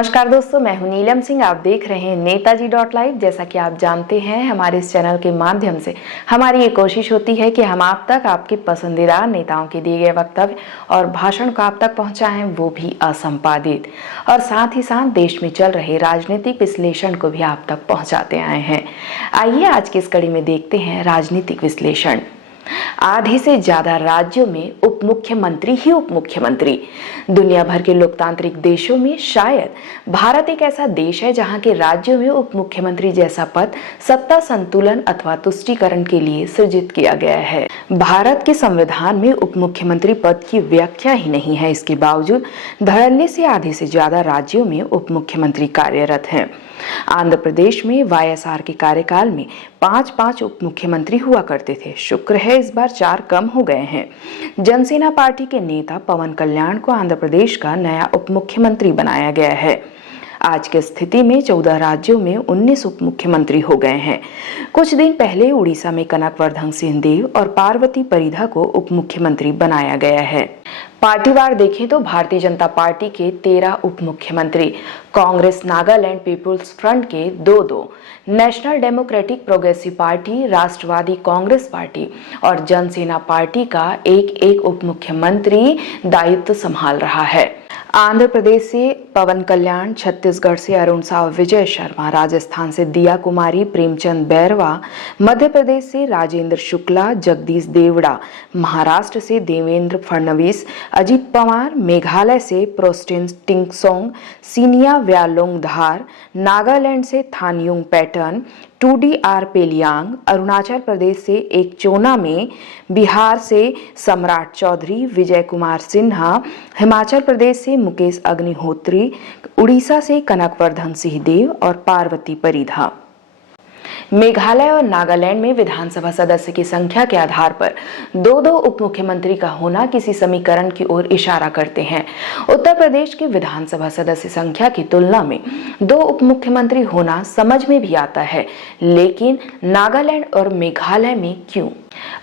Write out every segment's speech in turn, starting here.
नमस्कार दोस्तों, मैं हूं नीलम सिंह। आप देख रहे हैं नेताजी .live। जैसा कि आप जानते हैं, हमारे इस चैनल के माध्यम से हमारी ये कोशिश होती है कि हम आप तक आपके पसंदीदा नेताओं के दिए गए वक्तव्य और भाषण को आप तक पहुंचाएं, वो भी असंपादित, और साथ ही साथ देश में चल रहे राजनीतिक विश्लेषण को भी आप तक पहुंचाते आए हैं। आइए आज की इस कड़ी में देखते हैं राजनीतिक विश्लेषण। आधे से ज्यादा राज्यों में उप मुख्यमंत्री ही उप मुख्यमंत्री। दुनिया भर के लोकतांत्रिक देशों में शायद भारत एक ऐसा देश है जहां के राज्यों में उप मुख्यमंत्री जैसा पद सत्ता संतुलन अथवा तुष्टीकरण के लिए सृजित किया गया है। भारत के संविधान में उप मुख्यमंत्री पद की व्याख्या ही नहीं है। इसके बावजूद धड़ल्ले से आधे से ज्यादा राज्यों में उप मुख्यमंत्री कार्यरत हैं। आंध्र प्रदेश में वाईएसआर के कार्यकाल में 5 उप मुख्यमंत्री हुआ करते थे। शुक्र है इस बार 4 कम हो गए हैं। जनसेना पार्टी के नेता पवन कल्याण को आंध्र प्रदेश का नया उप मुख्यमंत्री बनाया गया है। आज की स्थिति में 14 राज्यों में 19 उप मुख्यमंत्री हो गए हैं। कुछ दिन पहले उड़ीसा में कनकवर्धन सिंहदेव और पार्वती परिधा को उप मुख्यमंत्री बनाया गया है। पार्टीवार देखें तो भारतीय जनता पार्टी के 13 उप मुख्यमंत्री, कांग्रेस नागालैंड पीपुल्स फ्रंट के 2, नेशनल डेमोक्रेटिक प्रोग्रेसिव पार्टी, राष्ट्रवादी कांग्रेस पार्टी और जनसेना पार्टी का एक उप मुख्यमंत्री दायित्व संभाल रहा है। आंध्र प्रदेश से पवन कल्याण, छत्तीसगढ़ से अरुण साव विजय शर्मा, राजस्थान से दिया कुमारी, प्रेमचंद बैरवा, मध्य प्रदेश से राजेंद्र शुक्ला, जगदीश देवड़ा, महाराष्ट्र से देवेंद्र फडणवीस, अजित पवार, मेघालय से प्रोस्टेन टिंगसोंग, सीनिया व्यालोंगधार, नागालैंड से थानयुंग पैटर्न, 2DR पेलियांग, अरुणाचल प्रदेश से एक चोना में, बिहार से सम्राट चौधरी, विजय कुमार सिन्हा, हिमाचल प्रदेश से मुकेश अग्निहोत्री, उड़ीसा से कनकवर्धन सिंहदेव और पार्वती परिधा। मेघालय और नागालैंड में विधानसभा सदस्य की संख्या के आधार पर 2 उप मुख्यमंत्री का होना किसी समीकरण की ओर इशारा करते हैं। उत्तर प्रदेश की विधानसभा सदस्य संख्या की तुलना में 2 उप मुख्यमंत्री होना समझ में भी आता है, लेकिन नागालैंड और मेघालय में क्यों?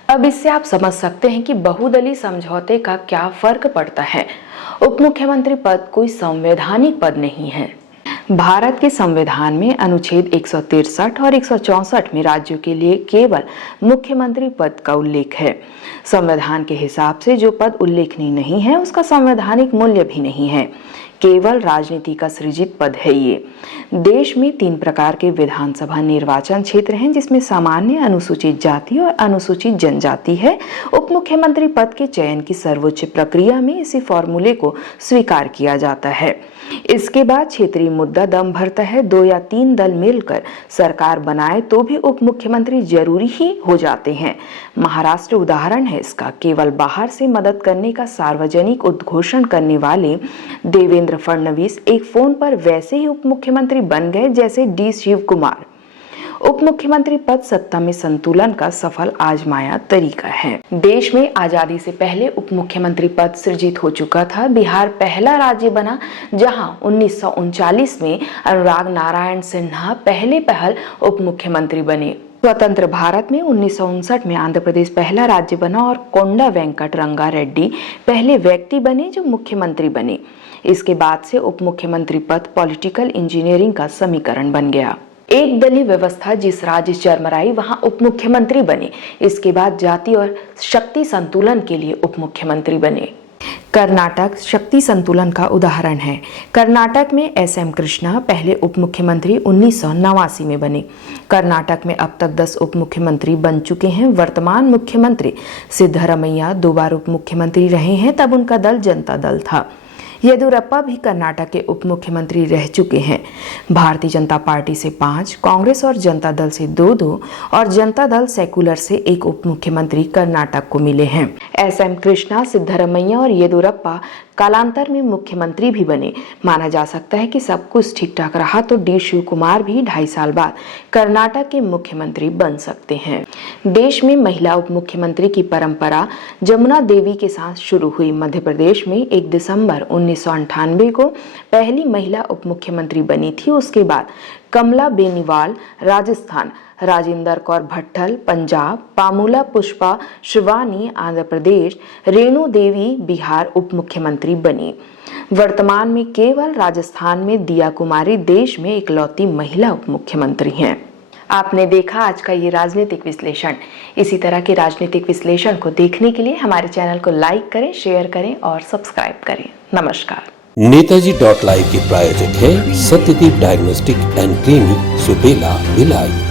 अब इससे आप समझ सकते हैं कि बहुदलीय समझौते का क्या फर्क पड़ता है। उप मुख्यमंत्री पद कोई संवैधानिक पद नहीं है। भारत के संविधान में अनुच्छेद 163 और 164 में राज्यों के लिए केवल मुख्यमंत्री पद का उल्लेख है। संविधान के हिसाब से जो पद उल्लेखनीय नहीं है उसका संवैधानिक मूल्य भी नहीं है, केवल राजनीति का सृजित पद है ये। देश में 3 प्रकार के विधानसभा निर्वाचन क्षेत्र हैं, जिसमें सामान्य, अनुसूचित जाति और अनुसूचित जनजाति है। उप मुख्यमंत्री पद के चयन की सर्वोच्च प्रक्रिया में इसी फॉर्मूले को स्वीकार किया जाता है। इसके बाद क्षेत्रीय मुद्दा दम भरता है। 2 या 3 दल मिलकर सरकार बनाए तो भी उप मुख्यमंत्री जरूरी ही हो जाते हैं। महाराष्ट्र उदाहरण है इसका। केवल बाहर से मदद करने का सार्वजनिक उद्घोषण करने वाले देवेंद्र फडणवीस एक फोन पर वैसे ही उप मुख्यमंत्री बन गए जैसे डी शिव कुमार। उप मुख्यमंत्री पद सत्ता में संतुलन का सफल आजमाया तरीका है। देश में आजादी से पहले उप मुख्यमंत्री पद सृजित हो चुका था। बिहार पहला राज्य बना जहां 1939 में अनुराग नारायण सिन्हा पहले पहल उप मुख्यमंत्री बने। स्वतंत्र भारत में 1959 में आंध्र प्रदेश पहला राज्य बना और कोंडा वेंकट रंगा रेड्डी पहले व्यक्ति बने जो मुख्यमंत्री बने। इसके बाद से उप मुख्यमंत्री पद पॉलिटिकल इंजीनियरिंग का समीकरण बन गया। एक दलीय व्यवस्था जिस राज्य चरमराई वहां उप मुख्यमंत्री बने। इसके बाद जाति और शक्ति संतुलन के लिए उप मुख्यमंत्री बने। कर्नाटक शक्ति संतुलन का उदाहरण है। कर्नाटक में SM कृष्णा पहले उप मुख्यमंत्री 1989 में बने। कर्नाटक में अब तक 10 उप मुख्यमंत्री बन चुके हैं। वर्तमान मुख्यमंत्री सिद्धरमैया 2 बार उप मुख्यमंत्री रहे हैं, तब उनका दल जनता दल था। येदियुरप्पा भी कर्नाटक के उप मुख्यमंत्री रह चुके हैं। भारतीय जनता पार्टी से 5, कांग्रेस और जनता दल से 2 और जनता दल सेकुलर से 1 उप मुख्यमंत्री कर्नाटक को मिले हैं। SM कृष्णा, सिद्धरमैया और येदियुरप्पा कालांतर में मुख्यमंत्री भी बने। माना जा सकता है कि सब कुछ ठीक ठाक रहा तो डी शिव कुमार भी 2.5 साल बाद कर्नाटक के मुख्यमंत्री बन सकते हैं। देश में महिला उप मुख्यमंत्री की परंपरा जमुना देवी के साथ शुरू हुई। मध्य प्रदेश में 1 दिसंबर 1998 को पहली महिला उप मुख्यमंत्री बनी थी। उसके बाद कमला बेनीवाल राजस्थान, राजेंद्र कौर भट्टल पंजाब, पामुला पुष्पा शिवानी आंध्र प्रदेश, रेणु देवी बिहार उप मुख्यमंत्री बनी। वर्तमान में केवल राजस्थान में दिया कुमारी देश में इकलौती महिला उप मुख्यमंत्री हैं। आपने देखा आज का ये राजनीतिक विश्लेषण। इसी तरह के राजनीतिक विश्लेषण को देखने के लिए हमारे चैनल को लाइक करें, शेयर करें और सब्सक्राइब करें। नमस्कार। नेताजी.live के प्रायोजक है Satyadeep diagnostic and clinic, Supela, Bhilai.